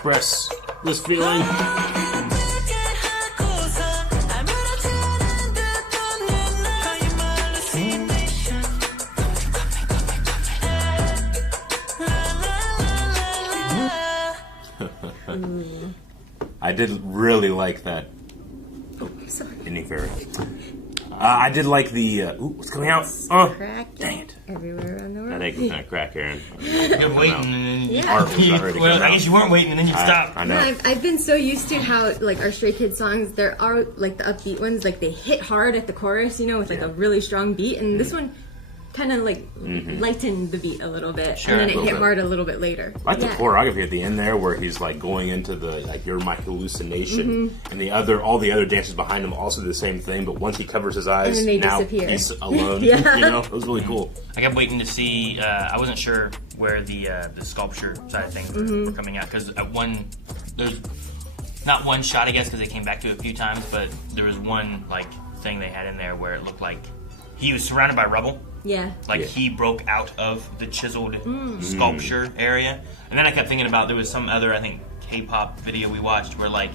express this feeling. I did really like that. Oh, sorry. Ending fairy. I did like the. What's coming out? Oh, dang it! Everywhere around the world. That egg was gonna crack, Aaron. You're waiting, and then Well, I guess you weren't waiting, and then you stopped. I know. No, I've been so used to how like our Stray Kids songs. There are like the upbeat ones, like they hit hard at the chorus, with like a really strong beat, and this one kind of like lightened the beat a little bit, Sure, and then it hit hard a little bit later. I like the choreography at the end there, where he's like going into the like "You're my hallucination," and all the other dancers behind him also do the same thing. But once he covers his eyes, and then they now disappear. he's alone. It was really cool. I kept waiting to see. I wasn't sure where the sculpture side of things were coming out, because there's not one shot, I guess, because they came back to it a few times, but there was one like thing they had in there where it looked like he was surrounded by rubble. Yeah. He broke out of the chiseled sculpture area. And then I kept thinking about, there was some other, I think, K-pop video we watched where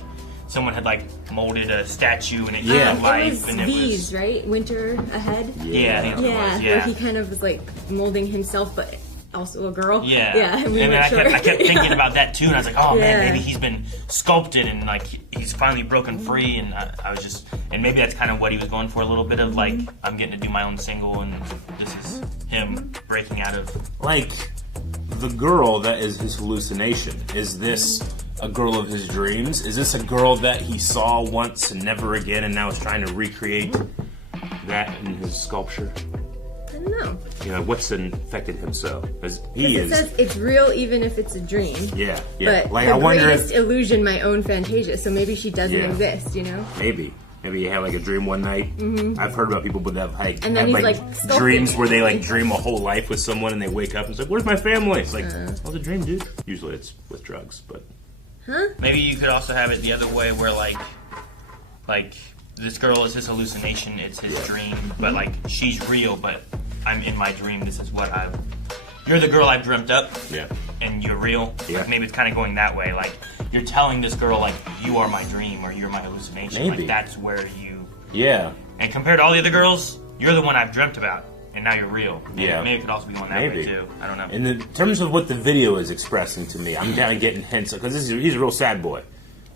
someone had molded a statue and it came to life. It was and V's, right? Winter Ahead. Yeah, I think that's what it was. Where he kind of was molding himself, but also a girl. Yeah. Yeah. And then I kept thinking about that too, and I was like, oh man, maybe he's been sculpted and he's finally broken free, and I was just, and maybe that's kind of what he was going for, a little bit of I'm getting to do my own single, and this is him breaking out of. The girl that is his hallucination, is this a girl of his dreams? Is this a girl that he saw once and never again, and now is trying to recreate that in his sculpture? I don't know. What's infected him so? Because it says it's real even if it's a dream. Yeah. But I wonder greatest illusion, my own Fantasia. So maybe she doesn't exist, Maybe he had a dream one night. I've heard about people that have and then had dreams where they dream a whole life with someone and they wake up and it's like, where's my family? It's like, what's a dream, dude? Usually it's with drugs, but. Huh? Maybe you could also have it the other way where this girl is his hallucination, it's his dream, but she's real, but I'm in my dream, this is what you're the girl I've dreamt up, and you're real. Maybe it's kind of going that way, you're telling this girl, you are my dream, or you're my hallucination, maybe. That's where you... Yeah. And compared to all the other girls, you're the one I've dreamt about, and now you're real. Maybe it could also be going that way, too. I don't know. In terms of what the video is expressing to me, I'm kind of getting hints, because he's a real sad boy,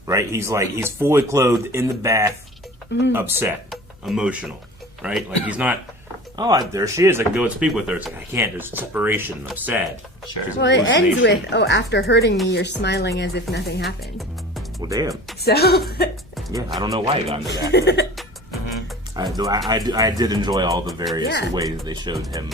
right? He's fully clothed in the bath, upset, emotional, right? He's not... Oh, there she is. I can go and speak with her. It's I can't. There's separation. I'm sad. Sure. Well, it ends with, after hurting me, you're smiling as if nothing happened. Well, damn. So. Yeah, I don't know why I got into that. I did enjoy all the various ways they showed him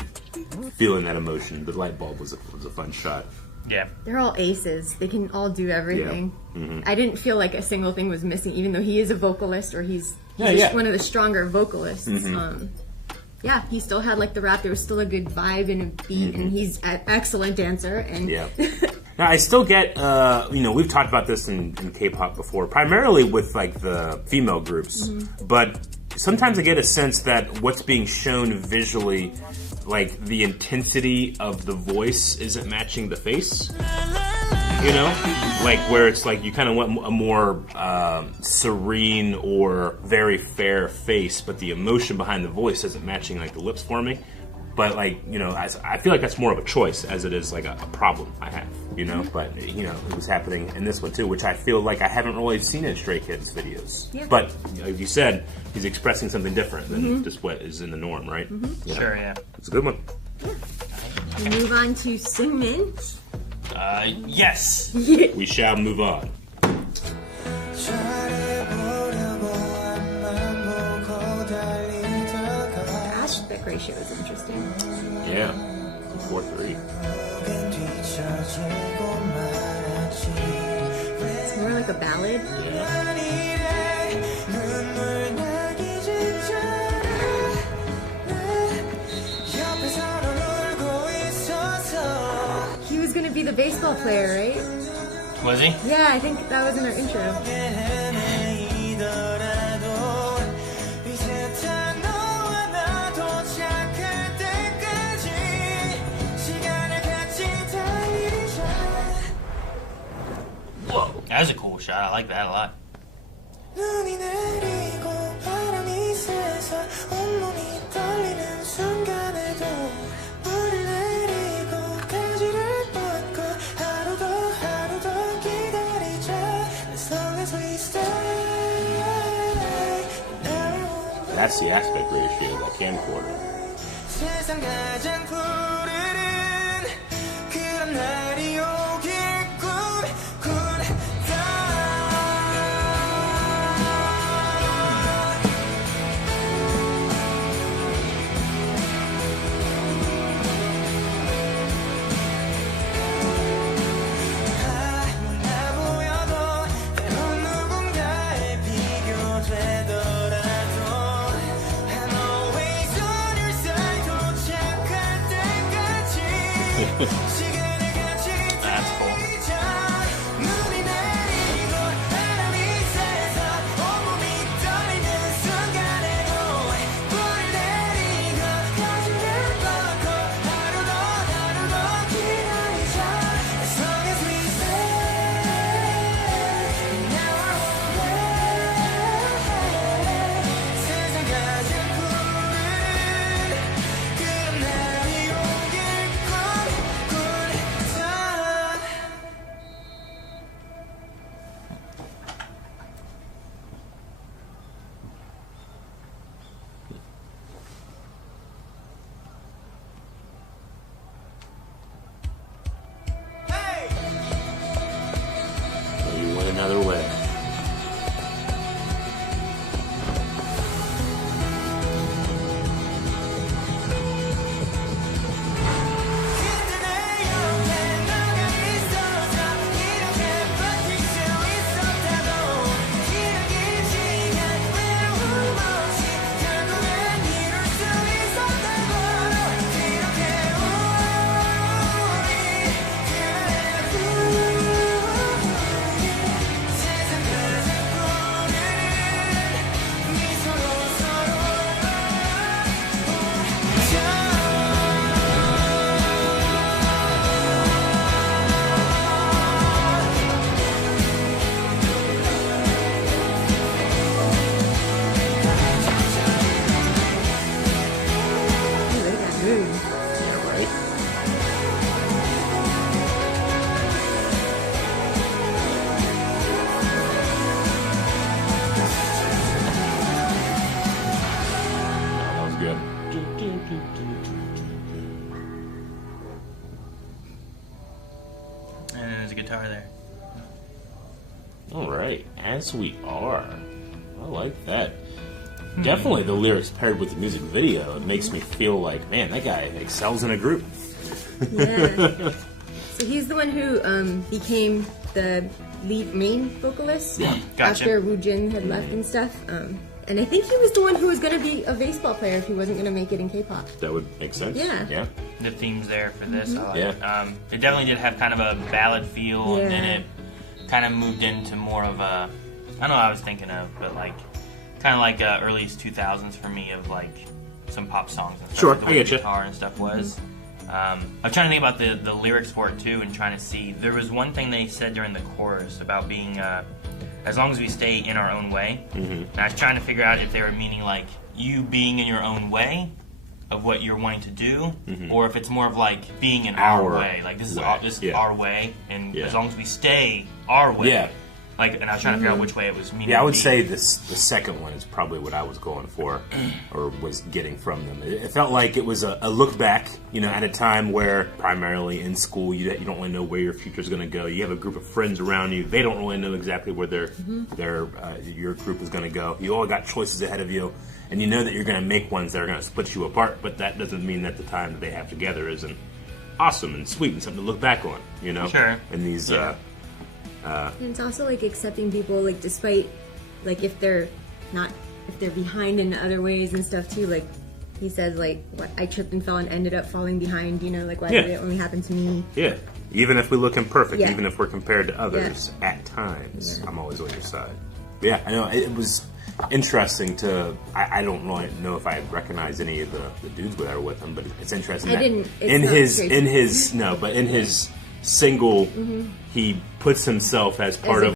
feeling that emotion. The light bulb was a fun shot. Yeah. They're all aces. They can all do everything. Yeah. I didn't feel like a single thing was missing, even though he is a vocalist, or he's one of the stronger vocalists. He still had the rap. There was still a good vibe and a beat, and he's an excellent dancer. And now I still get, we've talked about this in K-pop before, primarily with the female groups, but sometimes I get a sense that what's being shown visually, the intensity of the voice isn't matching the face. Where it's you kind of want a more serene or very fair face, but the emotion behind the voice isn't matching the lips for me. But I feel like that's more of a choice as it is a problem I have, But it was happening in this one too, which I feel like I haven't really seen in Stray Kids videos. Yeah. But like you said, he's expressing something different than just what is in the norm, right? Sure, yeah. It's a good one. Yeah. Move on to Seungmin. Yes. We shall move on. Aspect ratio is interesting. Yeah. 4:3. It's more like a ballad. Yeah. He was gonna be the baseball player, right? Was he? Yeah, I think that was in our intro. Whoa. That was a cool shot. I like that a lot. 눈이 내리고 바람이 세서 온몸이 떨리는 순간에도 물을 내리고 가지를 뻗고 하루 더 기다리자 As long as we stay. That's the aspect ratio, that camcorder. 세상 가장 푸르른 그런 날이 오길 꿈꾸다. 아무나 보여도 때론 누군가에 비교되더라도 I'm always on your side 도착할 때까지 시간을 같이 That's cool. 눈이 내리고 바람이 세서 온몸이 떨리는 순간에도 불을 내리고 가지를 뻗고 하루 더 기다리자 As long as we stay Now we're away 세상 가장 푸른 그런 날이 오길 꿈꾸다. You went another way. 근데 내 옆에 너가 있어서 이렇게 버틸 수 있었다고 기억이 지난 외로움 없이 결국엔 이룰 수 있었다고 그렇게 세상 가장 푸른 미소로 Ooh, look at that move. Yeah, right? That was good. And then there's a guitar there. All right, as we are. I like that. Definitely the lyrics paired with the music video, it makes me feel like, man, that guy excels in a group. Yeah. So he's the one who became the main vocalist Yeah. Gotcha. after Woo Jin had left and stuff. And I think he was the one who was going to be a baseball player if he wasn't going to make it in K-pop. That would make sense. Yeah. Yeah. The themes there for this. I like Yeah. it. It definitely did have kind of a ballad feel, and then Yeah. it kind of moved into more of a, I don't know what I was thinking of, but like, kind of like early 2000s for me of like some pop songs and stuff. Sure, like the I way get the you. guitar and stuff was. I'm trying to think about the lyrics for it too, and trying to see. There was one thing they said during the chorus about being, as long as we stay in our own way. And I was trying to figure out if they were meaning like you being in your own way of what you're wanting to do, or if it's more of like being in our way. Like this is way, this is yeah. our way, and Yeah. as long as we stay our way. Yeah. Like, and I was trying to figure out which way it was meaning. Yeah, I to would be. say the second one is probably what I was going for, or was getting from them. It felt like it was a look back, at a time where primarily in school you don't really know where your future is going to go. You have a group of friends around you; they don't really know exactly where your group is going to go. You all got choices ahead of you, and you know that you're going to make ones that are going to split you apart. But that doesn't mean that the time that they have together isn't awesome and sweet and something to look back on. Sure. And these. Yeah. And it's also like accepting people, like despite, like if they're behind in other ways and stuff too. Like he says, like what, I tripped and fell and ended up falling behind. Like why did it only happen to me? Yeah. Even if we look imperfect, Yeah. even if we're compared to others, at times, I'm always on your side. But yeah, I know it was interesting to. I don't really know if I recognized any of the dudes that were with him, but it's interesting. I that didn't. It's in not his crazy. in his no, but in his single he puts himself as part As a of